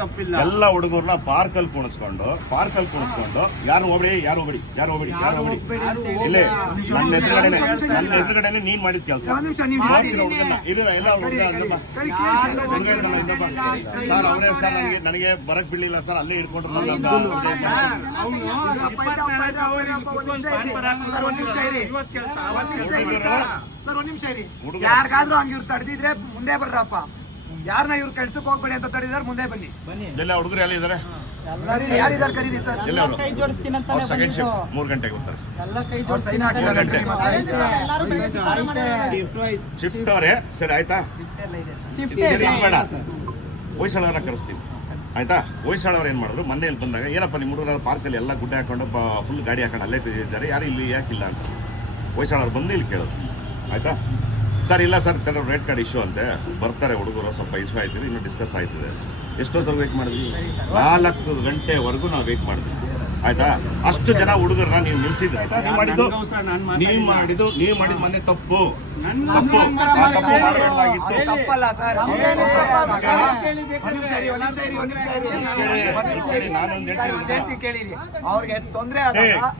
ತಪ್ಪಿಲ್ಲ. ಎಲ್ಲ ಹುಡುಗರನ್ನ ಪಾರ್ಕಲ್ಲಿ ಕುಣಿಸ್ಕೊಂಡು ಪಾರ್ಕಲ್ಲಿ ಕುಣಿಸ್ಕೊಂಡು ಯಾರು ಹೋಗ್ಬೇಡಿ ಯಾರು ಹೋಗ್ಬೇಡಿ ಯಾರು ಹೋಗ್ಬೇಡಿ ಯಾರು ಹೋಗ್ಬೇಡಿ. ಇಲ್ಲ ನನ್ನ ಎದುರುಗಡೆನೆ ನನ್ನ ಎದುರುಗಡೆನೆ ನೀನ್ ಮಾಡಿದ ಕೆಲಸ. ಇಲ್ಲ. ಎಲ್ಲ ಹುಡುಗ ಸರ್ ಅವರೇ ಸರ್ ನನಗೆ ನನಗೆ ಬರಕ್ ಬಿಡ್ಲಿಲ್ಲ ಸರ್ ಅಲ್ಲೇ ಇರಿ. ಹುಡುಗ. ಯಾರಿಗಾದ್ರೂ ಹಂಗ ಇವ್ರು ತಡೆದಿದ್ರೆ ಮುಂದೆ ಬರ್ರಪ್ಪ. ಯಾರನ್ನ ಇವ್ರು ಕೆಲ್ಸಕ್ಕೆ ಹೋಗ್ಬೇಡಿ ಅಂತ ತಡಿದಾರೆ ಮುಂದೆ ಬನ್ನಿ. ಎಲ್ಲ ಹುಡುಗರು ಎಲ್ಲ ಇದಾರೆ? ಯಾರಿದ್ದಾರೆ ಕರೀರಿ ಸರ್? ಎಲ್ಲ ಕೈ ಜೋಡಿಸ್ತೀನಿ ಅಂತಾನೆ ಸೆಕೆಂಡ್ ಶಿಫ್ಟ್ ಮೂರು ಗಂಟೆಗೆ ಬರ್ತಾರೆ. ಶಿಫ್ಟ್ ಅವರೇ. ಸರಿ ಆಯ್ತಾ? ಶಿಫ್ಟ್ ಸರಿ ಇದು. ಬೇಡ. ಹೊಯ್ಸಳವ್ರನ್ನ ಕರೆಸ್ತೀವಿ ಆಯ್ತಾ? ಹೊಯ್ಸಳವ್ರು ಏನ್ ಮಾಡಿದ್ರು? ಮೊನ್ನೆಯಲ್ಲಿ ಬಂದಾಗ ಏನಪ್ಪ ನಿಮ್ಮ ಹುಡುಗರ ಪಾರ್ಕಲ್ಲಿ ಎಲ್ಲ ಗುಡ್ಡೆ ಹಾಕೊಂಡು ಫುಲ್ ಗಾಡಿ ಹಾಕೊಂಡು ಅಲ್ಲೇ ಇದ್ದಾರೆ. ಯಾರು ಇಲ್ಲಿ ಯಾಕಿಲ್ಲ ಅಂತ. ಹೊಯ್ಸಳವ್ರು ಬಂದು ಇಲ್ಲಿ ಕೇಳೋದು. ಆಯ್ತಾ? ಸರ್ ಇಲ್ಲ ಸರ್ ಕೆಲವು ರೇಟ್ ಕಾರ್ಡ್ ಇಶ್ಯೂ ಅಂತೆ. ಬರ್ತಾರೆ ಹುಡುಗರು ಸ್ವಲ್ಪ ಇಶ್ಯೂ ಆಯ್ತಿದೆ ಇನ್ನು ಡಿಸ್ಕಸ್ ಆಯ್ತದೆ. ಎಷ್ಟೊತ್ತರ ವೇಟ್ ಮಾಡಿದ್ವಿ ನಾಲ್ಕು ಗಂಟೆವರೆಗೂ ನಾವು ವೇಟ್ ಮಾಡಿದ್ವಿ. ಆಯ್ತಾ? ಅಷ್ಟು ಜನ ಹುಡುಗರನ್ನ ನೀವು ನಿಲ್ಸಿದ್ರೆ. ಆಯ್ತಾ? ನೀವು ಮಾಡಿದ್ದು? ನೀವು ಮಾಡಿದ್ದು ನೀವು ಮಾಡಿದ ಮನೆ ತಪ್ಪು. ಮಾಡಬೇಕಾಗಿತ್ತು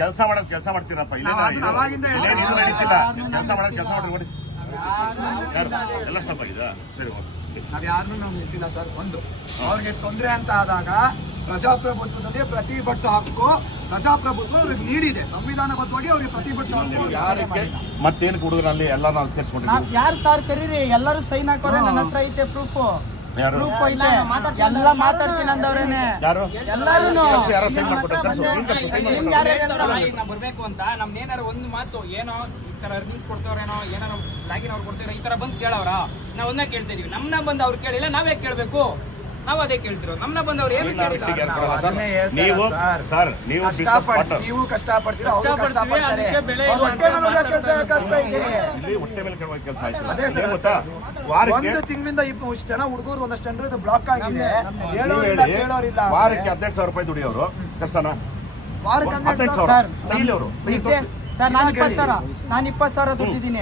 ಕೆಲಸ ಮಾಡೋದು ಕೆಲಸ ಮಾಡ್ತೀರಪ್ಪ. ಇಲ್ಲ ಕೆಲಸ ಮಾಡೋದು ಕೆಲಸ ಮಾಡಿ ಎಲ್ಲ ಸ್ಟಾಪ್ ಆಗಿದೆ? ಸರಿ ಓಕೆ. ನಾವ್ ಯಾರನ್ನೂ ನಾವು ನಿಲ್ಸಿಲ್ಲ ಸರ್ ಒಂದು. ಅವ್ರಿಗೆ ತೊಂದರೆ ಅಂತ ಆದಾಗ ಪ್ರಜಾಪ್ರಭುತ್ವದಲ್ಲಿ ಪ್ರತಿಭಟಿಸೋ ಹಕ್ಕು ಪ್ರಜಾಪ್ರಭುತ್ವ ಅವ್ರಿಗೆ ನೀಡಿದೆ. ಸಂವಿಧಾನಬದ್ಧವಾಗಿ ಅವ್ರಿಗೆ ಪ್ರತಿಭಟಿಸೋ ಹಕ್ಕು. ಮತ್ತೇನು ಹುಡುಗರಲ್ಲಿ ಎಲ್ಲ ನಾವು ಸೇರಿಸ್ಕೊಂಡಿದ್ದೀವಿ ಯಾರು ಸಾರ್ ಕರೀರಿ? ಎಲ್ಲರೂ ಸೈನ್ ಹಾಕೋರೆ ನನ್ನ ಹತ್ರ ಐತೆ ಪ್ರೂಫ್. ಯಾರು? ಐತೆ. ಎಲ್ಲ ಮಾತಾಡ್ತೀನಿ ಅಂದವ್ರೇನೆ. ಯಾರು? ಎಲ್ಲಾರು ಸೈನ್ ಬರ್ಬೇಕು ಅಂತ ನಮ್ ಏನಾರ ಒಂದು ಮಾತು ಏನೋ ಈ ತರ ಅರ್ನಿಂಗ್ಸ್ ಕೊಡ್ತಾವ್ರೇನೋ ಏನಾರ ಲಾಗಿನ್ ಅವ್ರು ಕೊಡ್ತಾರ ಈ ತರ ಬಂದು ಕೇಳವ್ರ? ನಾವ್ ಒಂದೇ ಕೇಳ್ತಾ ಇದೀವಿ. ನಮ್ನ ಬಂದು ಅವ್ರು ಕೇಳಿಲ್ಲ ನಾವೇ ಕೇಳ್ಬೇಕು. ನಾವು ಅದೇ ಕೇಳ್ತಿರೋ ನಮ್ನ ಬಂದವ್ರು ಏನು ಕೇಳಿಲ್ಲ. ನೀವು ಸರ್. ಸರ್ ನೀವು ನೀವು ಕಷ್ಟ ಪಡ್ತೀರಾ ಕಷ್ಟಪಡ್ತೀವಿ, ಕಷ್ಟಪಡ್ತಾರೆ. ಅದಕ್ಕೆ ಬೆಲೆ ಅವ್ರ ಹೊಟ್ಟೆ ಮೇಲೆ ಉಳಿಯೋ ಕೆಲ್ಸ ಯಾಕಾಗ್ತಾ ಇದೆ? ಇಲ್ಲಿ ಹೊಟ್ಟೆ ಮೇಲೆ ಕೆಡುವ ಕೆಲಸ ಆಯ್ತು. ಅದೇ. ಏನ್ ಗೊತ್ತಾ? ವಾರಕ್ಕೆ ಒಂದು ತಿಂಗಳಿಂದ ಇಷ್ಟು ಜನ ಹುಡುಗರು ಒಂದಷ್ಟು ಜನರು ಬ್ಲಾಕ್ ಆಗಿದೆ. ನೀವು ಹೇಳೋರಿಲ್ಲ ಹೇಳಿ, ಕೇಳೋರಿಲ್ಲ ವಾರಕ್ಕೆ ಹದಿನೈದು ಸಾವಿರ ರೂಪಾಯಿ ದುಡಿಯೋರು. ಕಷ್ಟನಾ? ವಾರಕ್ಕೆ ಹದಿನೈದು ಸಾವಿರ. ಸರ್, ಡೈಲಿ ಅವರು. ನಿದ್ದೆ ಸರ್ ನಾನು ಇಪ್ಪತ್ತು ಸಾವಿರ ನಾನು ಇಪ್ಪತ್ತು ಸಾವಿರ ದುಡ್ಡಿದ್ದೀನಿ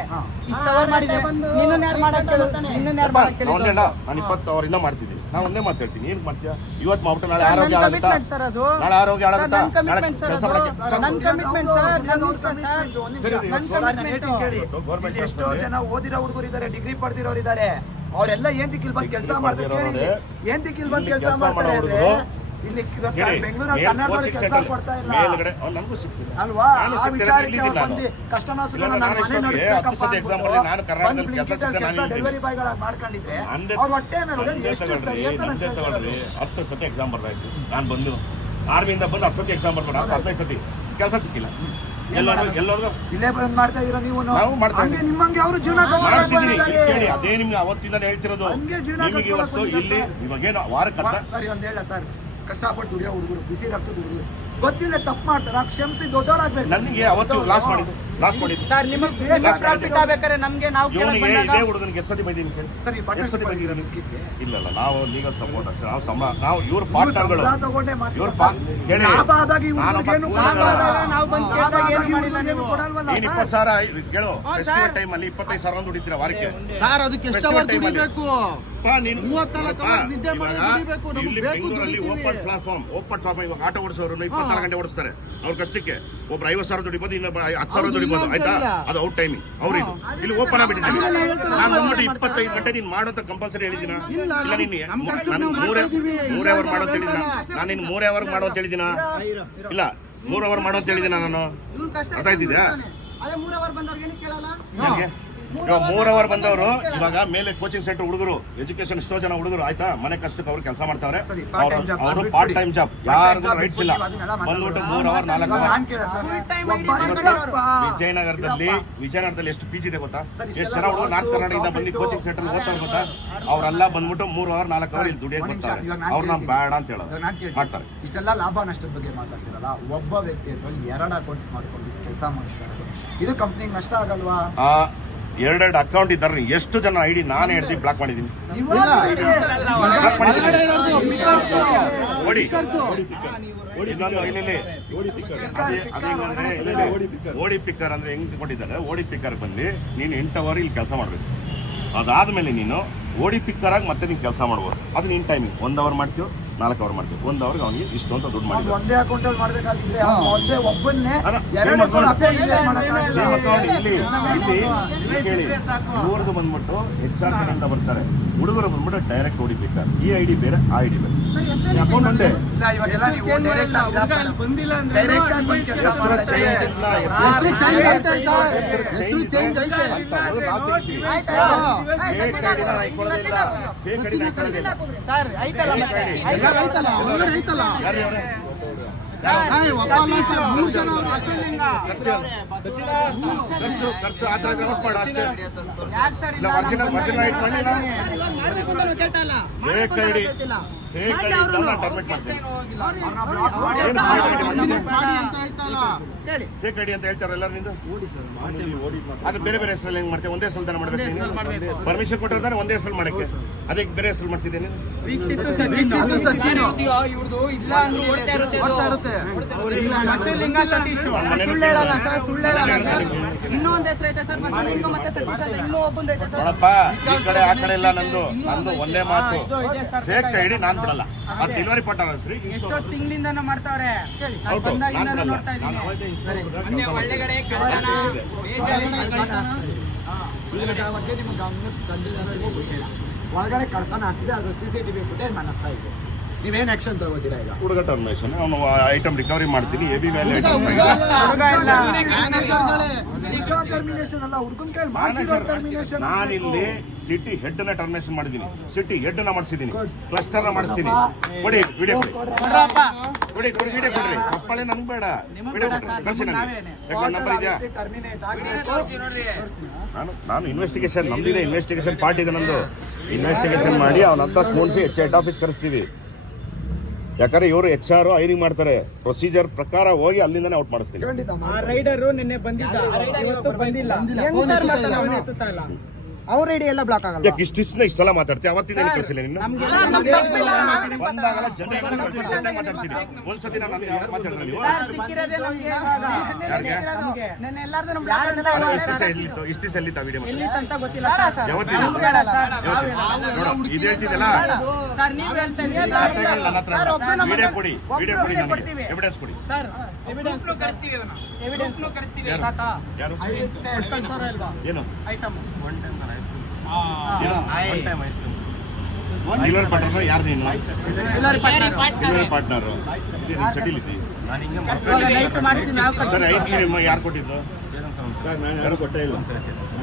ಇಷ್ಟು ಅವರ್ ಮಾಡಿದೆ ನಿನ್ನ ಯಾರು ಮಾಡಕ್ಕೆ ಕೇಳು ನಿನ್ನ ಯಾರು ಮಾಡಕ್ ನಾನು ಒಂದೇ ಕೇಳಿದ್ದು ನಾನು ಇಪ್ಪತ್ತು ಅವರಿಂದ ಮಾಡ್ತಿದ್ದೀನಿ ನಾನು ಒಂದೇ ಮಾತು ಹೇಳ್ತೀನಿ ಏನ್ ಮಾಡ್ತೀಯ ಇವತ್ತು ಮಾಡ್ಬಿಟ್ಟು ನಾಳೆ ಆರೋಗ್ಯ commitment ಸರ್ ಅದು. ನಾಳೆ ಆರೋಗ್ಯ ಹಾಳಾಗುತ್ತಾ ನನ್ನ ನಾಳೆ ಸರ್ ಅದು. ನನ್ನ ಕಮಿಟ್ಮೆಂಟ್ ಸರ್, ನನ್ನ ಇಷ್ಟ ಸರ್. ನನ್ನ commitment. Government ಇಲ್ಲಿ ಎಷ್ಟೋ. ಜನ ಓದಿರೋ ಹುಡುಗರು ಇದ್ದಾರೆ ಡಿಗ್ರಿ ಪಡೆದಿರೋರು ಇದ್ದಾರೆ ಅವರೆಲ್ಲ ಏನ್ ದಿಕ್ಕಿಲ್ ಬಂದ್ ಕೆಲಸ ಮಾಡ್ತಾರೆ ಕೇಳಿ ಇಲ್ಲಿ. ಏನ್ ದಿಕ್ಕಿಲ್ ಬಂದ್ ಕೆಲಸ ಮಾಡ್ತಾರೆ ಇಲ್ಲಿ ಬೆಂಗಳೂರಲ್ಲಿ ಕೆಲಸ ಕೊಡ್ತಾ ಇಲ್ಲ. ಅಲ್ವಾ? ಆ ವಿಚಾರಕ್ಕೆ ಅವ್ರು ಬಂದು. ಡೆಲಿವರಿ ಬಾಯ್ಗಳಾಗಿ ಮಾಡ್ಕೊಂಡಿದ್ರೆ ಅವ್ರ ಹೊಟ್ಟೆ ಮೇಲೆ ಎಷ್ಟು ಸರಿ ಅಂತ. ಹತ್ತು ಸತಿ ಎಕ್ಸಾಮ್ ನಾನು ಬಂದು ಆರ್ಮಿಯಿಂದ ಬಂದು ಹತ್ತು ಸತಿ ಎಕ್ಸಾಮ್ ಹತ್ತು ಹದಿನೈದು ಸತಿ. ಕೆಲಸ ಸಿಕ್ಕಿಲ್ಲ. ಇಲ್ಲೇ ಬಂದ್ ಮಾಡ್ತಾ ಇದೀರ ನೀವು? ಹಂಗೆ ನಿಮ್ಮಂಗೆ ಅವರು ಜೀವನ. ಕೇಳಿ ಅದೇ ನಿಮ್ಗೆ ಅವತ್ತಿಂದ ಹೇಳ್ತಿರೋದು. ನಿಮಗೆ ಇವತ್ತು ಇಲ್ಲಿ ಇವಾಗೇನು ವಾರಕ್ಕೆ ಸರಿ ಒಂದ್ ಹೇಳ ಸರ್. ಕಷ್ಟಪಟ್ಟು ದುಡಿಯೋ ಹುಡುಗರು ಬಿಸಿ ರಕ್ತದ ಹುಡುಗರು ಗೊತ್ತಿಲ್ಲ ತಪ್ಪು ಮಾಡ್ತಾರ ಕ್ಷಮಿಸಿ ದೊಡ್ಡವರಾಗ್ಬೇಕು ಸರ್. ನನಗೆ ಅವತ್ತು ಲಾಸ್ ಮಾಡಿದ್ದು ಲಾಸ್ ಮಾಡಿದ್ದು ಸರ್ ನಿಮಗೆ ಪ್ರಾಫಿಟ್ ಆಗ್ಬೇಕಾದ್ರೆ ನಮಗೆ ನಾವು ಕೇಳಕ್ ಇವನಿಗೆ ಇದೇ ಬಂದಾಗ ಹುಡುಗನಿಗೆ ಎಷ್ಟು ಸತಿ ಬೈದೀನಿ ಕೇಳಿ ಸರಿ ಎಷ್ಟು ಸತಿ ಬೈದಿರ ಇಲ್ಲ ಇಲ್ಲ ನಾವು ಲೀಗಲ್ ಸಪೋರ್ಟ್ ಅಷ್ಟೇ ನಾವು ಸಂಬಳ ನಾವು ಇವ್ರ ಪಾರ್ಟ್ನರ್ಗಳು ಸಂಬಳ ತಗೊಂಡೆ ಮಾಡ್ತೀರಾ ಇವ್ರ ಸರ್? ಪಾ- ಹೇಳಿ. ಲಾಭ ಆದಾಗ ಕೊಡಲ್ಲ. ಕೂಲಿಗಾರ. ಆದಾಗ ನಾವು ಬಂದು ಲಾಭ ಕೇಳಿದಾಗ ಏನು ಮಾಡಿಲ್ಲ ನೀವು ಕೊಡಲ್ವಲ್ಲ ನೀನ್ ಸರ್? ಇಪ್ಪತ್ತು ಸಾವಿರ ಕೇಳು ಫೆಸ್ಟಿವಲ್ ಸರ್. ಟೈಮ್ ಅಲ್ಲಿ ಇಪ್ಪತ್ತೈದು ಸಾವಿರ ಒಂದು ದುಡಿತೀರಾ ವಾರಕ್ಕೆ ಸರ್ ಅದಕ್ಕೆ ಎಷ್ಟು ಅವರ್ ದುಡಿಬೇಕು ನೀನು ಬೆಂಗಳೂರಲ್ಲಿ ಓಪನ್ ಪ್ಲಾಟ್ಫಾರ್ಮ್ ಓಪನ್ ಪ್ಲಾಟ್ಫಾರ್ಮ್ ಇವಾಗ ಆಟೋ ಓಡಿಸೋರು ಇಪ್ಪತ್ನಾಲ್ಕು ಗಂಟೆ ಓಡಿಸ್ತಾರೆ. ಅವ್ರ ಕಷ್ಟಕ್ಕೆ ಒಬ್ರು ಐವತ್ತು ಸಾವಿರ ದುಡಿಬೋದು ಇನ್ನೊಬ್ಬ ಹತ್ತು ಸಾವಿರ ದುಡಿಬೋದು ಆಯ್ತಾ? ಅದು ಔಟ್ ಟೈಮಿಂಗ್ ಅವ್ರು ಇದು. ಇಲ್ಲಿ ಓಪನ್ ಆಗ್ಬಿಟ್ಟಿದ್ದೀನಿ ನಾನು ಬಂದ್ಬಿಟ್ಟು. ಇಪ್ಪತ್ತೈದು ಗಂಟೆ ನೀನು ಮಾಡೋಂತ ಕಂಪಲ್ಸರಿ ಹೇಳಿದಿನ ಇಲ್ಲ, ನೀನು ನಾನು ಮೂರೇ. ಮೂರೇ ಅವರ್ ಅಂತ ಹೇಳಿದಿನ. ನಾನು ನಿನ್ನ ಮೂರೇ ಅವರ್ ಮಾಡೋ ಅಂತ ಹೇಳಿದಿನ ಇಲ್ಲ ಮೂರು ಅವರ್ ಮಾಡೋ ಅಂತ ಹೇಳಿದಿನ ನಾನು ಅರ್ಥ ಆಯ್ತಿದ್ಯಾ? ಇವಾಗ ಮೂರ್ ಅವರ್ ಬಂದವರು ಇವಾಗ ಮೇಲೆ ಕೋಚಿಂಗ್ ಸೆಂಟರ್ ಹುಡುಗರು ಎಜುಕೇಶನ್ ಎಷ್ಟೋ ಜನ ಹುಡುಗರು ಆಯ್ತಾ? ಮನೆ ಕಷ್ಟಕ್ಕೆ ಅವ್ರು ಕೆಲಸ ಮಾಡ್ತಾವ್ರೆ. ಅವರು ಪಾರ್ಟ್ ಟೈಮ್ ಜಾಬ್ ಯಾರು ಯಾರಿಗೂ ರೈಟ್ಸ್ ಇಲ್ಲ. ಬಂದ್ಬಿಟ್ಟು. ಮೂರ್ ಅವರ್ ನಾಲ್ಕು. ವಿಜಯನಗರದಲ್ಲಿ. ವಿಜಯನಗರದಲ್ಲಿ ಎಷ್ಟು ಪಿಜಿ ಇದೆ ಗೊತ್ತಾ? ಎಷ್ಟು ಜನ ಹುಡುಗರು ನಾರ್ತ್ ಕರ್ನಾಟಕದಿಂದ ಬಂದು ಕೋಚಿಂಗ್ ಸೆಂಟರ್ ಓದ್ತಾರೆ ಗೊತ್ತಾ? ಅವರೆಲ್ಲ ಬಂದ್ಬಿಟ್ಟು ಮೂರ್ ಅವರ್ ನಾಲ್ಕು ಅವರ್ ಇಲ್ಲಿ ದುಡಿಯೋ ಬರ್ತಾರೆ. ಅವ್ರು ನಾನ್ ಬೇಡ ಅಂತ ಹೇಳೋದು. ಮಾಡ್ತಾರೆ ಇಷ್ಟೆಲ್ಲ ಲಾಭ ನಷ್ಟದ ಬಗ್ಗೆ ಮಾತಾಡ್ತಿರಲ್ಲ ಒಬ್ಬ ವ್ಯಕ್ತಿ ಎರಡು ಅಕೌಂಟ್ ಮಾಡ್ಕೊಂಡು ಕೆಲಸ ಮಾಡಿಸ್ತಾರೆ. ಇದು ಕಂಪ್ನಿಗೆ ನಷ್ಟ ಆಗಲ್ವಾ? ಆ ಎರಡೆರಡು ಅಕೌಂಟ್ ಇದ್ದಾರೆ. ಎಷ್ಟು ಜನ ಐಡಿ ನಾನು ಹೇಳ್ತೀನಿ ಬ್ಲಾಕ್ ಮಾಡಿದೀನಿ ಮಾಡಿದ್ದೀನಿ. ಓಡಿ. ಓಡಿ ಪಿಕ್ಕರ್ ಅಂದ್ರೆ ಹೆಂಗ್ ಕೊಟ್ಟಿದ್ದಾರೆ ಓಡಿ ಪಿಕ್ಕರ್ ಬಂದು ನೀನು ಎಂಟು ಅವರ್ ಇಲ್ಲಿ ಕೆಲಸ ಮಾಡ್ಬೇಕು. ಅದಾದ್ಮೇಲೆ ನೀನು ಓಡಿ ಪಿಕ್ಕರ್ ಆಗಿ ಮತ್ತೆ ನೀನು ಕೆಲಸ ಮಾಡ್ಬೋದು. ಅದು ನಿನ್ ಟೈಮಿಂಗ್ ಒಂದ್ ಅವರ್ ಮಾಡ್ತೀವಿ ನಾಲ್ಕು ಅವರ್ ಮಾಡ್ತೀವಿ. ಒಂದು ಅವ್ರಿಗೆ ಅವನಿಗೆ ಇಷ್ಟು ಅಂತ ದುಡ್ಡು ಮಾಡಿದ್ರು ಒಂದೇ ಅಕೌಂಟ್ ಅಲ್ಲಿ ಮಾಡ್ಬೇಕಾಗಿದ್ರೆ. ಒಂದೇ ಒಬ್ಬನ್ನೇ ಎರಡು. ಅಕೌಂಟ್ ಇಲ್ಲಿ ಇಲ್ಲಿ ಇಲ್ಲಿ ಕೇಳಿ. ಇವ್ರದ್ದು ಬಂದ್ಬಿಟ್ಟು ಎಚ್ ಆರ್ ಅಂತ ಬರ್ತಾರೆ. ಹುಡುಗರು ಬಂದ್ಬಿಟ್ಟು ಡೈರೆಕ್ಟ್ ಹೊಡಿಬೇಕಾರೆ ಈ ಐ ಡಿ ಬೇರೆ ಆ ಐ ಡಿ ಬೇರೆ. ಅಕೌಂಟ್ ಒಂದೇ. ಇಲ್ಲ, ಇವಾಗೆಲ್ಲ ನೀವು ಐತಲ್ಲ ಫೇಕ್ ಐಡಿ ಅಂತ ಹೇಳ್ತಾರೆ ಎಲ್ಲರೂ ನಿಂದು? ಅದು ಬೇರೆ ಬೇರೆ ಹೆಸರಲ್ಲಿ ಹೆಂಗ್ ಮಾಡ್ತೀವಿ ಒಂದೇ ಸಲದಾನ ಮಾಡ್ಬೇಕು ಪರ್ಮಿಷನ್ ಕೊಟ್ಟಿರ್ತಾರೆ ಒಂದೇ ಹೆಸರು ಮಾಡಕ್ಕೆ. ಅದಕ್ಕೆ ಬೇರೆ ಹೆಸರು ಮಾಡ್ತಿದ್ದೇನೆ ಇಲ್ಲ ಅಂದ್ರೆ ಓಡ್ತಾ ಇರುತ್ತೆ. ಬಸವಲಿಂಗ ಸತೀಶ್ ಸುಳ್ಳು ಹೇಳಲ್ಲ ಸರ್ ಸುಳ್ಳು ಹೇಳಲ್ಲ ಸರ್ ಇನ್ನೂ ಒಂದ್ ಹೆಸರು ಐತೆ ಸರ್ ಮತ್ತೆ ಸತೀಶ್ ಅಂತ ಇನ್ನೂ ಒಬ್ಬಂದು ಐತೆ ಸರ್ ನೋಡಪ್ಪ ಈ ಕಡೆ ಆ ಕಡೆ ಇಲ್ಲ ನಂದು ನಂದು ಒಂದೇ ಮಾತು ಫೇಕ್ ಐಡಿ ನಾನ್ ಬಿಡಲ್ಲ ಆ ಡೆಲಿವರಿ ಎಷ್ಟೋ ತಿಂಗಳಿಂದ ಮಾಡ್ತಾವ್ರೆ ನಾನು ಬಂದಾಗಿಂದ ನೋಡ್ತಾ ಇದ್ದೀನಿ ಒಳ್ಳೆಗಡೆ ಬಗ್ಗೆ ನಿಮ್ಗೆ ಕಳ್ತನ ಆಗ್ತಿದೆ ಅದು C C T V footage ನಾನು ಹಾಕ್ತಾ ಇದೆ ನೀವೇನ್ ಆಕ್ಷನ್ ತಗೋತೀರಾ ಈಗ? ಹುಡುಗ ಟರ್ಮಿನೇಷನ್ ಅವನು ಐಟಮ್ ರಿಕವರಿ ಮಾಡ್ತೀನಿ ಎ ಬಿ ವ್ಯಾಲ್ಯೂ ಹುಡುಗ ಇಲ್ಲ. ಟರ್ಮಿನೇಷನ್ ಅಲ್ಲ ಹುಡ್ಗನ್ ಕೈ ಮಾಡ್ತಿರೋ ಟರ್ಮಿನೇಷನ್ ನಾನಿಲ್ಲಿ ಸಿಟಿ ಹೆಡ್ನ ಟರ್ಮಿನೇಷನ್ ಮಾಡಿದ್ದೀನಿ. ಸಿಟಿ ಹೆಡ್ನ ಮಾಡಿಸಿದ್ದೀನಿ. ಕ್ಲಸ್ಟರ್ನ ಮಾಡಿಸ್ತೀನಿ. ಕೊಡಿ ವಿಡಿಯೋ ಕೊಡಿ. ಕೊಡಿ ಕೊಡಿ ವಿಡಿಯೋ ಕೊಡ್ರಿ. ಕಪ್ಪಳೆ ನನ್ಗೆ ಬೇಡ. ವಿಡಿಯೋ ಕಳಿಸಿ ನನಗೆ. ಯಾಕಂದ್ರೆ ನಂಬರ್ ಇದೆಯಾ? ನಾನು ನಾನು ಇನ್ವೆಸ್ಟಿಗೇಷನ್ ನಮ್ದಿದೆ ಇನ್ವೆಸ್ಟಿಗೇಷನ್ ಪಾರ್ಟ್ ಇದೆ ನಂದು. ಇನ್ವೆಸ್ಟಿಗೇಷನ್ ಮಾಡಿ ಅವನ ಹತ್ರ ಸ್ಪೂನ್ಸಿ ಎಚ್ ಹೆಡ್ ಆಫೀಸ್ ಕರೆಸ್ತೀವಿ. ಯಾಕಂದ್ರೆ ಇವರು ಎಚ್ ಆರ್ ಐರಿಂಗ್ ಮಾಡ್ತಾರೆ. ಪ್ರೊಸೀಜರ್ ಪ್ರಕಾರ ಹೋಗಿ ಅಲ್ಲಿಂದನೇ ಔಟ್ ಮಾಡಿಸ್ತೀನಿ. ಆ ರೈಡರು ನಿನ್ನೆ ಬಂದಿದ್ದ. ಇವತ್ತು ಬಂದಿಲ್ಲ. ಅವ್ರ ಐಡಿ ಎಲ್ಲ ಬ್ಲಾಕ್ ಆಗಲ್ಲ ಯಾಕೆ ಇಷ್ಟಿಷ್ಟ ಇಷ್ಟೆಲ್ಲ ಮಾತಾಡ್ತೀವಿ ಅವತ್ತಿನ ಏನು ಕಳಿಸಿಲ್ಲ ನಿನ್ನ? ನಮ್ಗೆ ಬಂದಾಗಲ್ಲ ಜನ ಜನ ಮಾತಾಡ್ತೀನಿ ಒಂದ್ಸತಿ ನಾನು ಯಾರು ಮಾತಾಡಿದ್ರೆ ನೀವು? ಸರ್ ಸಿಕ್ಕಿರೋದೇ ನಮ್ಗೆ ಇವಾಗ. ಯಾರಿಗೆ? ನಮ್ಗೆ. ನೆನ್ನೆ ಎಲ್ಲಾರ್ದು ನಮ್ಗೆ ಅಲ್ಲ, ಇಷ್ಟು ದಿವಸ ಎಲ್ಲಿತ್ತು? ಇಷ್ಟು ದಿವಸ ಎಲ್ಲಿತ್ತು ವಿಡಿಯೋ ಯಾವತ್ತಿನ? ಇದು ಹೇಳ್ತಿದ್ದಲ್ಲ? ನನ್ನ ಹತ್ರ ವಿಡಿಯೋ ಕೊಡಿ. ವಿಡಿಯೋ ಕೊಡಿ ನನಗೆ ಎವಿಡೆನ್ಸ್ ಕೊಡಿ. ಸರ್ ಎವಿಡೆನ್ಸ್ ಕಳಿಸ್ತೀವಿ ಎವಿಡೆನ್ಸ್ ಕಳಿಸ್ತೀವಿ. ಯಾರು? ಡೀಲರ್ ಪಾರ್ಟ್ನರ್ ಯಾರು ನೀನು ಡೀಲರ್ ಪಾರ್ಟ್ನರ್ ನಿಮ್ಮ ಮಾಡಿಸಿ ನಾವು ಸರ್ ಐಸ್ ಕ್ರೀಮ್ ಯಾರು ಕೊಟ್ಟಿದ್ದು ಯಾರು ಕೊಟ್ಟೇ ಇಲ್ಲ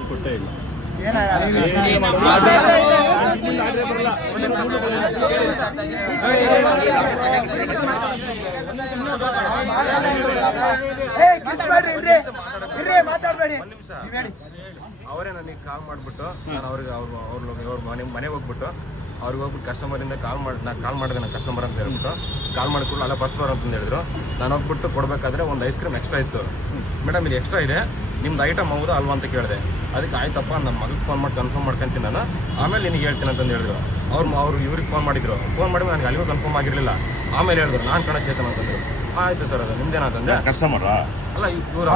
ಕೊಟ್ಟೇ ಇಲ್ಲ ಮಾತಾಡ್ಬೇಡಿ ಅವರೇ ನನಗೆ ಕಾಲ್ ಮಾಡಿಬಿಟ್ಟು ನಾನು ಅವ್ರಿಗೆ ಅವ್ರು ಅವ್ರ ಅವ್ರ ಮನೆ ಮನೆಗೆ ಹೋಗ್ಬಿಟ್ಟು ಅವ್ರಿಗೆ ಹೋಗ್ಬಿಟ್ಟು ಕಸ್ಟಮರಿಂದ ಕಾಲ್ ಮಾಡಿ ನಾನು ಕಾಲ್ ಮಾಡಿದೆ ನಾನು ಕಸ್ಟಮರ್ ಅಂತ ಹೇಳ್ಬಿಟ್ಟು ಕಾಲ್ ಮಾಡಿಕೊಂಡು ಅಲ್ಲ ಫಸ್ಟ್ ಫ್ಲೋರ್ ಅಂತ ಹೇಳಿದ್ರು. ನಾನು ಹೋಗ್ಬಿಟ್ಟು ಕೊಡಬೇಕಾದ್ರೆ ಒಂದು ಐಸ್ ಕ್ರೀಮ್ ಎಕ್ಸ್ಟ್ರಾ ಇತ್ತು. ಮೇಡಮ್ ಇದು ಎಕ್ಸ್ಟ್ರಾ ಇದೆ. ನಿಮ್ದು ಐಟಮ್ ಹೌದಾ ಅಲ್ವಾ ಅಂತ ಕೇಳಿದೆ. ಅದಕ್ಕೆ ಆಯ್ತಪ್ಪ ನಮ್ಮ ಮಗಳಿಗೆ ಫೋನ್ ಮಾಡಿ ಕನ್ಫರ್ಮ್ ಮಾಡ್ಕೊಂತೀನಿ ನಾನು. ಆಮೇಲೆ ನಿನಗೆ ಹೇಳ್ತೀನಿ ಅಂತಂದು ಹೇಳಿದ್ರು. ಅವ್ರು ಅವ್ರು ಇವ್ರಿಗೆ ಫೋನ್ ಮಾಡಿದ್ರು. ಫೋನ್ ಮಾಡಿ ನನಗೆ ಅಲ್ಲಿಗೂ ಕನ್ಫರ್ಮ್ ಆಗಿರಲಿಲ್ಲ. ಆಮೇಲೆ ಹೇಳಿದ್ರು ನಾನು ಕಣ ಚೇತನ ಅಂತಂದ್ರು. ಆಯ್ತು ಸರ್ ಅದು. ನಿಮ್ದೇನಂತಂದೆ ಕಸ್ಟಮರ್ ಅಲ್ಲ ಇವ್ರು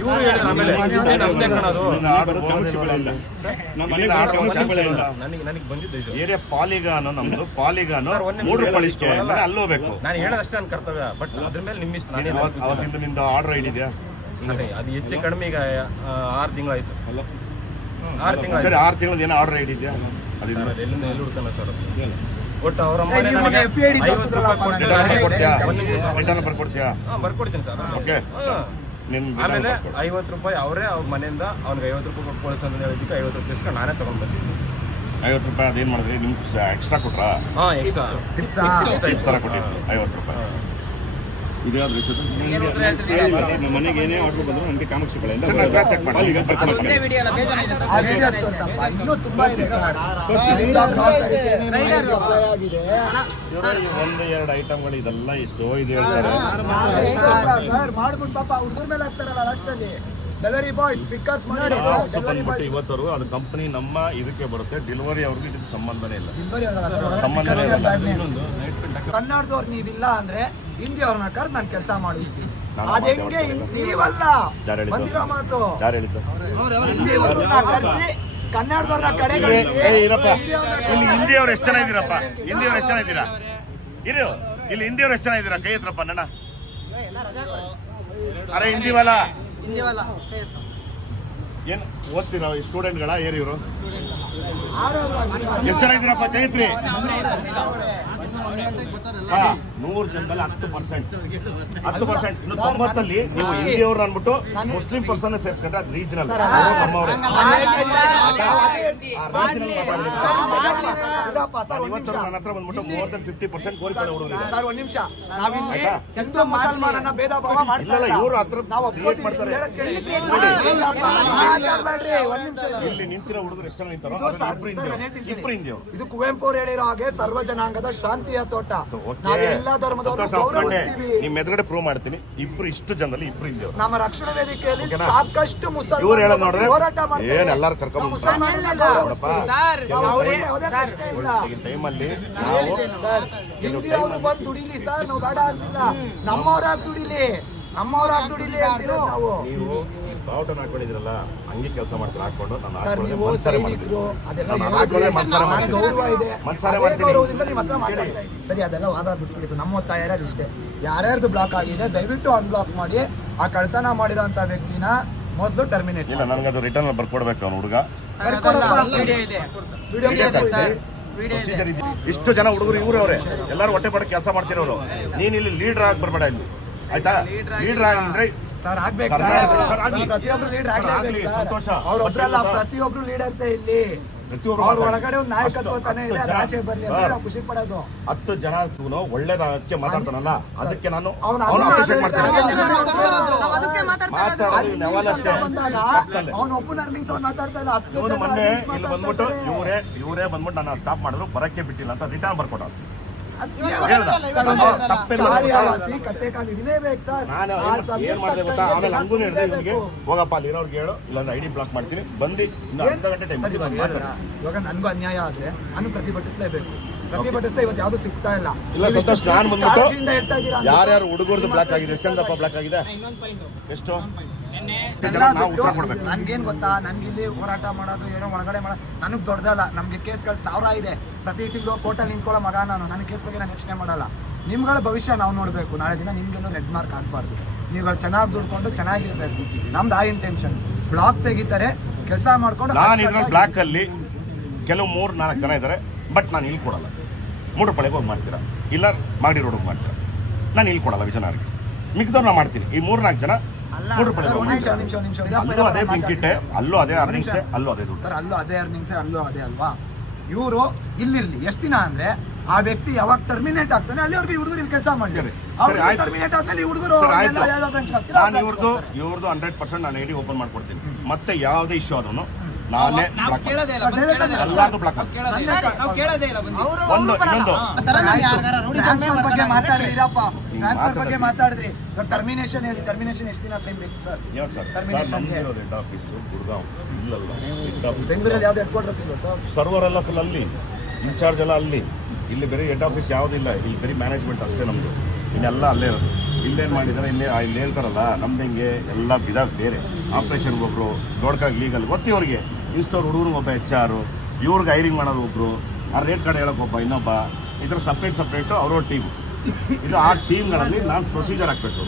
ಇವ್ರು ಹೇಳಿದ್ರು ಆಮೇಲೆ "ಏ, ನಮ್ದೇ ಕಣದು ಆರ್ಡರ್ ಇಲ್ಲ ಇಲ್ಲ ನನಗೆ ನನಗೆ ಬಂದಿದ್ದು ಇದು. ಏರಿಯಾ ಪಾಲಿಗಾನು ನಮ್ದು. ಪಾಲಿಗಾನು ಸರ್, ಒಂದ್ ನಿಮಿಷ ಮೂರು ಹೇಳೋದು ಪೊಲೀಸ್ ಇಷ್ಟವಲ್ಲ. ಅಲ್ಲಿ ಹೋಗ್ಬೇಕು ನಾನು ಹೇಳೋದಷ್ಟೇ ನನ್ನ ಕರ್ತವ್ಯ. ಬಟ್ ಅದ್ರ ಮೇಲೆ ನಿಮ್ಮ ಇಷ್ಟ. ನಾನೇನು ಅವತ್- ಅವತ್ತಿಂದ ನಿಂದ ಆರ್ಡರ್ ಐಡಿ ಇದೆಯಾ? ಅದೇ, ಅದು ಹೆಚ್ಚು ಕಡಿಮೆ ಈಗ ಆ, ಆರು ತಿಂಗಳಾಯ್ತು ಆರು ತಿಂಗಳು ಸರಿ ಆರು ತಿಂಗಳದ ಏನೋ ಆರ್ಡರ್ ಸರ್ ಎಲ್ಲಿಂದ ಎಲ್ಲಿ ಹುಡ್ತಾನೆ ಸರ್ ಒಟ್ಟು ಅವ್ರ ಬರ್ಕೊಡ್ತೀಯಾ? ಹಾ, ಬರ್ಕೊಡ್ತೀನಿ ಸರ್. ಓಕೆ. ಹಾ. ನಿನ್ ಆಮೇಲೆ ಐವತ್ತು ರೂಪಾಯಿ ಅವರೇ ಅವ್ರ ಮನೆಯಿಂದ ಅವ್ನಿಗೆ ಐವತ್ತು ರೂಪಾಯಿ ಕೊಟ್ಟು ಪೊಲೀಸ್ ಅಂತ ಹೇಳಿದ್ದಕ್ಕೆ ಐವತ್ತು ರೂಪಾಯಿ ಇಸ್ಕೊಂಡು ನಾನೇ ತಗೊಂಡ್ ಬರ್ತೀನಿ ಐವತ್ತು ರೂಪಾಯಿ ಅದೇನ್ ಮಾಡಿದ್ರಿ? ನಿಮ್ಗೆ ಎಕ್ಸ್ಟ್ರಾ ಕೊಟ್ರಾ? ಹಾಂ ಎಕ್ಸ್ಟ್ರಾ. ಟಿಪ್ಸ್ ತರ ಕೊಟ್ಟಿದ್ರು. ಐವತ್ತು ರೂಪಾಯಿ. ಮನೆಗೆ ಏನೇ ಆರ್ಡರ್ ಬಂದ್ರು ನನಗೆ ಕಾಮಾಕ್ಷಿ ಕಳೆ ಚೆಕ್ ಮಾಡಿ ಈಗ ಬರ್ಕೊಂಡು ಒಂದೇ ವಿಡಿಯೋ ಅಲ್ಲ ಬೇಜಾನಿದೆ ಆ videos ತೋರ್ಸಪ್ಪ. ಇನ್ನೂ ತುಂಬಾ ಇದೆ ಸರ್. ಎಲ್ಲ groceries ಏನೇನು ಒಂದು ಎರಡು ಐಟಮ್ಗಳು ಇದೆಲ್ಲ ಎಷ್ಟೋ ಇದು ಹೇಳ್ತಾರೆ. ಸರ್ ಮಾಡ್ಬಿಟ್ಟು ಪಾಪ ಹುಡುಗರ ಮೇಲೆ ಹಾಕ್ತಾರಲ್ಲ ಲಾಸ್ಟಲ್ಲಿ ಡೆಲಿವರಿ ಬಾಯ್ಸ್ ಮಾಡಿ. ಡೆಲಿವರಿ ಅದು ಕಂಪನಿ ನಮ್ಮ ಇದಕ್ಕೆ ಬರುತ್ತೆ. ಡೆಲಿವರಿ ಅವ್ರಿಗೆ ಇದಕ್ಕೆ ಸಂಬಂಧನೇ ಇಲ್ಲ. ಸಂಬಂಧನೇ ಇಲ್ಲ. ಕನ್ನಡದವ್ರು ನೀವಿಲ್ಲ ಅಂದ್ರೆ ಹಿಂದಿ ಅವ್ರನ್ನ ಕರೆದು ನಾನು ಕೆಲಸ ಮಾಡಿಸ್ತೀನಿ. ಅದ್ ಹೆಂಗೆ ನೀವಲ್ಲ ಬಂದಿರೋ ಮಾತು. ಹಿಂದಿಯವ್ರನ್ನ ಕರೆಸಿ ಕನ್ನಡದವ್ರನ್ನ ಕಡೆಗಣಿಸಿ ಇರಪ್ಪ. ಇಲ್ಲಿ ಹಿಂದಿಯವ್ರು ಎಷ್ಟು ಜನ ಇದ್ದೀರಪ್ಪ? ಹಿಂದಿಯವ್ರು ಎಷ್ಟು ಜನ ಇದ್ದೀರಾ? ಇರು. ಇಲ್ಲಿ ಹಿಂದಿಯವ್ರು ಎಷ್ಟು ಜನ ಇದ್ದೀರಾ? ಕೈ ಹತ್ರಪ್ಪ ನನ್ನ. ಅರೆ ಹಿಂದಿವಲ್ಲ. ಏನ್ ಓದ್ತೀರಾ? ಸ್ಟೂಡೆಂಟ್ಗಳ ಏರಿ ಇವರು? ಎಷ್ಟು ಜನ ಇದ್ದೀರಪ್ಪ? ಕೈ ಎತ್ರಿ ಹಾ. ನೂರು ಜನದಲ್ಲಿ ಹತ್ತು ಪರ್ಸೆಂಟ್ ಹತ್ತು ಪರ್ಸೆಂಟ್ ಇನ್ನು ತೊಂಬತ್ತಲ್ಲಿ ನೀವು ಹಿಂದಿಯವ್ರು ಅಂದ್ಬಿಟ್ಟು ಮುಸ್ಲಿಂ ಪರ್ಸನ್ ಸೇರ್ಸ್ಕೊಂಡ್ರೆ ಅದು ರೀಜನಲ್ ನಮ್ಮವ್ರೆ ಇವತ್ತು ನನ್ನ ಹತ್ರ ಬಂದ್ಬಿಟ್ಟು ಮೋರ್ ದನ್ ಫಿಫ್ಟಿ ಪರ್ಸೆಂಟ್ ಕೋರಿಕೊಳ್ಳೋ ಹುಡುಗರು ಸರ್ ಒಂದ್ ನಿಮಿಷ? ಕೆಲಸ ಮುಸಲ್ಮಾನನ್ನ ಭೇದ ಭಾವ. ಇವ್ರು ಹತ್ರ ನಾವು create ಮಾಡ್ತಾರೆ. ಇಲ್ಲಿ ನಿಂತಿರೋ ಹುಡುಗರು ಎಷ್ಟು ಜನ ನಿಂತಾರೋ ಇದು ಇಬ್ರು ಇಬ್ರು ಕುವೆಂಪು ಅವ್ರು ಹೇಳಿರೋ ಹಾಗೆ ಸರ್ವ ಜನಾಂಗದ ಶಾಂತಿಯ ತೋಟ ಎಲ್ಲಾ ಧರ್ಮದವರು ಎದುರುಗಡೆ ಪ್ರೂವ್ ಮಾಡ್ತೀನಿ. ಇಬ್ರು ಇಷ್ಟು ಜನರಲ್ಲಿ ಇಬ್ರು ಹಿಂದಿಯವ್ರು ನಮ್ಮ ರಕ್ಷಣಾ ವೇದಿಕೆಯಲ್ಲಿ? ಸಾಕಷ್ಟು ಇವ್ರು ಹೇಳೋದ್ ಮುಸಲ್ಮಾನರು ಹೋರಾಟ ಮಾಡ್ತಾರೆ. ಏನ್ ಎಲ್ಲಾರು ಕರ್ಕೊಂಡ್ ಇಲ್ಲ. ಟೈಮಲ್ಲಿ ಬಂದು ದುಡಿಲಿ ಸರ್ ನಾವು ಬೇಡ ಅಂತಿಲ್ಲ. ನಮ್ಮವ್ರಾಗ್ ದುಡಿಲಿ. ನಮ್ಮವ್ರಾಗ್ ದುಡಿಲಿ ನಾವು ಬಾವುಟನ ಹಾಕೊಂಡಿದ್ರಲ್ಲ ಹಂಗೆ ಕೆಲಸ ಮಾಡ್ತಾರೆ? ಹಾಕೊಂಡು ನಾನು ಹಾಕೊಳ್ಳೋದೇ ಮನ್ಸಾರೆ ಮಾಡ್ತೀನಿ ಅದೆಲ್ಲ ನಾನು ಹೇಳೋದಿಲ್ಲ ಹಾಕೊಳ್ಳೋದೇ ಮನ್ಸಾರೆ ಮಾಡ್ತೀನಿ ಗೌರವ ಇದೆ. ಮನ್ಸಾರೆ ಮಾಡ್ತೀನಿ ಗೌರವದಿಂದ ನಿಮ್ಮ ಮಾತಾಡ್ತಾ ಇದ್ದೀನಿ. ಸರಿ ಅದೆಲ್ಲ ವಾದ ಬಿಟ್ಬಿಡಿ ಸರ್. ನಮ್ಮ ಒತ್ತಾಯ ಇರೋದು ಇಷ್ಟೇ ಯಾರ್ಯಾರ್ದು ಬ್ಲಾಕ್ ಆಗಿದೆ ದಯವಿಟ್ಟು ಅನ್ಬ್ಲಾಕ್ ಮಾಡಿ. ಆ ಕಳ್ತನ ಮಾಡಿರೋಂಥ ವ್ಯಕ್ತಿನ ಮೊದಲು ಟರ್ಮಿನೇಟ್ ಇಲ್ಲ ನನಗದು ರಿಟರ್ನ್ ಬರ್ಕೊಡ್ಬೇಕು ಅವ್ನು ಹುಡುಗ. ಸರ್, ಅದೆಲ್ಲ ವಿಡಿಯೋ ಇದೆ. ವಿಡಿಯೋ ವಿಡಿಯೋ ಇದೆ ಸರ್. ವಿಡಿಯೋ ಇದೆ. ಪ್ರೊಸೀಜರ್ ಇದೆ. ಇಷ್ಟು ಜನ ಹುಡುಗರು ಇವ್ರು ಅವರೇ. ಎಲ್ಲರೂ ಹೊಟ್ಟೆ ಪಡ ಕೆಲಸ ಮಾಡ್ತಿರೋರು. ನೀನ್ ಇಲ್ಲಿ ಲೀಡರ್ ಆಗಿ ಬರ್ಬೇಡ ಇಲ್ಲಿ. ಆಯ್ತಾ? ಲೀಡರ್ ಆಗಿದ್ರೆ ಸರ್ ಆಗ್ಬೇಕು. ಪ್ರತಿಯೊಬ್ರು ಲೀಡರ್ ಆಗ್ಲೇಬೇಕು ಸಂತೋಷ. ಸರ್. ಅವ್ರೊಬ್ರಲ್ಲ ಪ್ರತಿಯೊಬ್ರು ಲೀಡರ್ಸೇ ಇಲ್ಲಿ. ಪ್ರತಿಯೊಬ್ರು ಅವ್ರ ಒಳಗಡೆ ಒಂದು ನಾಯಕತ್ವ ತಾನೇ ಇದೆ ಆಚೆ ಬರ್ಲಿ ನಾವು ಖುಷಿ ಪಡೋದು. ಹತ್ತು ಜನ ಒಳ್ಳೇದಕ್ಕೆ ಮಾತಾಡ್ತಾನಲ್ಲ. ಅದಕ್ಕೆ ನಾನು ಅವ್ನ ಮಾತಾಡ್ತಾ ಅರ್ನಿಂಗ್ಸ್ ಅವ್ನು ಇಲ್ಲ ಹತ್ತು ಮೊನ್ನೆ ಇಲ್ಲಿ ಬಂದ್ಬಿಟ್ಟು. ಇವರೇ ಇವರೇ ಬಂದ್ಬಿಟ್ಟು ನನ್ನ ಸ್ಟಾಪ್ ಮಾಡಿದ್ರು. ಬರಕ್ಕೆ ಬಿಟ್ಟಿಲ್ಲ ಅಂತ ರಿಟರ್ನ್ ಬರ್ಕೊಟ್ಟ ಹೋಗಪ್ಪ ಅಲ್ಲಿ ಇರೋರ್ಗೆ ಹೇಳು. ಇಲ್ಲಾಂದ್ರೆ ಐಡಿ ಬ್ಲಾಕ್ ಮಾಡ್ತೀನಿ. ಬಂದು ಇನ್ನು ಅರ್ಧ ಗಂಟೆ ಟೈಮ್ ಇವಾಗ ನನ್ಗೂ ಅನ್ಯಾಯ ಆದ್ರೆ ನಾನು ಪ್ರತಿಭಟಿಸಲೇಬೇಕು. ಪ್ರತಿಭಟಿಸ್ತಾ ಇವತ್ತು ಯಾವ್ದು ಸಿಗ್ತಾ ಇಲ್ಲ. ಇಲ್ಲ ಸಂತೋಷ್ ನಾನು ಬಂದ್ಬಿಟ್ಟು ಯಾರ್ಯಾರು ಹುಡುಗರ್ದು ಬ್ಲಾಕ್ ಆಗಿದೆ ಎಷ್ಟೊಂದಪ್ಪ ಬ್ಲಾಕ್ ಆಗಿದೆ? ಇನ್ನೊಂದು ಪಾಯಿಂಟ್ ಎಷ್ಟು? ನನ್ಗೇನ್ ಗೊತ್ತಾ? ನನ್ಗಿಲ್ಲಿ ಹೋರಾಟ ಮಾಡೋದು ಏನೋ ಒಳಗಡೆ ಮಾಡೋದು ನನಗ್ ದೊಡ್ಡದಲ್ಲ ನಮ್ಗೆ ಕೇಸ್ಗಳು ಸಾವಿರ ಇದೆ. ಪ್ರತಿ ತಿಂಗಳು ಕೋರ್ಟಲ್ಲಿ ನಿಂತ್ಕೊಳ್ಳೋ ಮಗ ನಾನು. ನನ್ನ ಕೇಸ್ ಬಗ್ಗೆ ನಾನು ಯೋಚನೆ ಮಾಡಲ್ಲ. ನಿಮ್ಗಳ ಭವಿಷ್ಯ ನಾವು ನೋಡಬೇಕು. ನಾಳೆ ದಿನ ನಿಮ್ಗೇನು ರೆಡ್ ಮಾರ್ಕ್ ಆಗ್ಬಾರ್ದು. ನೀವುಗಳು ಚೆನ್ನಾಗಿ ದುಡ್ಕೊಂಡು ಚೆನ್ನಾಗಿರ್ಬೇಕು. ನಮ್ದು ಆ ಇಂಟೆನ್ಷನ್ ಬ್ಲಾಕ್ ತೆಗಿತಾರೆ ಕೆಲಸ ಮಾಡ್ಕೊಂಡು ಬ್ಲಾಕ್ ಅಲ್ಲಿ ಕೆಲವು ಮೂರ್ ನಾಲ್ಕು ಜನ ಇದ್ದಾರೆ ಬಟ್ ನಾನು ಇಲ್ಲಿ ಕೊಡಲ್ಲ. ಮೂಡುಪಳೆಗೆ ಹೋಗಿ ಮಾಡ್ತೀರಾ? ಇಲ್ಲ ಮಾಡಿ ರೋಡ್ ಮಾಡ್ತೀರಾ? ನಾನು ಇಲ್ಲಿ ಕೊಡಲ್ಲ ವಿಜಯನಗರಿಗೆ ಮಿಕ್ದವ್ರು ನಾನು ಮಾಡ್ತೀನಿ. ಈ ಮೂರು ನಾಲ್ಕು ಜನ ಅಲ್ಲೂ ಅದೇ ಬ್ಲಿಂಕಿಟ್ಟೆ ಅಲ್ಲೂ ಅದೇ ಅರ್ನಿಂಗ್ಸ್ ಅಲ್ಲೂ ಅದೇ ದುಡ್ಡು. ಸರ್ ಅಲ್ಲೂ ಅದೇ ಅರ್ನಿಂಗ್ಸ್ ಅಲ್ಲೂ ಅದೇ ಅಲ್ವಾ? ಇವರು ಇಲ್ಲಿರ್ಲಿ ಎಷ್ಟು ದಿನ ಅಂದ್ರೆ ಆ ವ್ಯಕ್ತಿ ಯಾವಾಗ ಟರ್ಮಿನೇಟ್ ಆಗ್ತಾನೆ ಅಲ್ಲಿವರೆಗೂ ಅವ್ರಿಗೆ ಹುಡುಗರು ಇಲ್ಲಿ ಕೆಲಸ ಮಾಡ್ತಾರೆ ಟರ್ಮಿನೇಟ್ ಆದ್ಮೇಲೆ ಹುಡುಗರು ನಾನು ಇವ್ರದ್ದು. ಇವ್ರದ್ದು ಹಂಡ್ರೆಡ್ ಪರ್ಸೆಂಟ್ ನಾನು ಐಡಿ ಓಪನ್ ಮಾಡ್ಕೊಡ್ತೀನಿ. ಮತ್ತೆ ಯಾವುದೇ ಇಶ್ಯೂ ಆದ್ರೂ ನಾನೇ ಬ್ಲಾಕ್. ಎಲ್ಲಾರ್ದು ಬ್ಲಾಕ್ ಒಂದು ಇನ್ನೊಂದು. ಟ್ರಾನ್ಸ್ಫರ್ ಬಗ್ಗೆ ಮಾಡ್ತಾರೆ. ಮಾತಾಡಿರಪ್ಪ ಟ್ರಾನ್ಸ್ಫರ್ ಬಗ್ಗೆ ಮಾತಾಡೋದು. ಮಾತಾಡಿದ್ರಿ ಟರ್ಮಿನೇಷನ್ ಹೇಳಿ. ಟರ್ಮಿನೇಷನ್ ಎಷ್ಟು ದಿನ ಟೈಮ್ ಬೇಕು ಸರ್ ಯಾವ sir termination head office Gurgaon ಇಲ್ಲಲ್ಲ. ಬೆಂಗಳೂರಲ್ಲಿ ಯಾವ್ದು ಹೆಡ್ ಕ್ವಾರ್ಟರ್ಸ್ ಇಲ್ಲ ಸರ್ ಸರ್ವರ್ ಎಲ್ಲ ಫುಲ್ ಅಲ್ಲಿ. ಇನ್ಚಾರ್ಜ್ ಎಲ್ಲ ಅಲ್ಲಿ. ಇಲ್ಲಿ ಬೇರೆ ಹೆಡ್ ಆಫೀಸ್ ಯಾವುದಿಲ್ಲ ಇಲ್ಲಿ. ಬರೀ ಮ್ಯಾನೇಜ್ಮೆಂಟ್ ಅಷ್ಟೇ ನಮ್ದು. ಇನ್ನೆಲ್ಲ ಅಲ್ಲೇ ಇರೋದು. ಇಲ್ಲೇನು ಮಾಡಿದಾರೆ ಇಲ್ಲಿ ಆ- ಇಲ್ಲಿ ಹೇಳ್ತಾರಲ್ಲ ನಮ್ದು ಹಿಂಗೆ? ಎಲ್ಲ ವಿಧ ಬೇರೆ. ಆಪರೇಷನ್ ಒಬ್ರು ದೊಡ್ಡಕಾಗಿ ಲೀಗಲ್ ಗೊತ್ತಿ ಅವ್ರಿಗೆ ಇಷ್ಟವ್ರು ಹುಡುಗರು ಒಬ್ಬ ಎಚ್ ಆರು ಇವ್ರಿಗೆ ಹೈರಿಂಗ್ ಮಾಡೋರು ಒಬ್ಬರು ಆ ರೇಟ್ ಕಾರ್ಡ್ ಹೇಳಕ್ ಒಬ್ಬ ಇನ್ನೊಬ್ಬ, ಈ ಥರ ಸಪ್ರೇಟ್ ಸಪ್ರೇಟು ಅವ್ರವ್ರ ಟೀಮ್ ಇದು ಆ ಟೀಮ್ಗಳಲ್ಲಿ ನಾನು ಪ್ರೊಸೀಜರ್ ಹಾಕ್ಬೇಕು.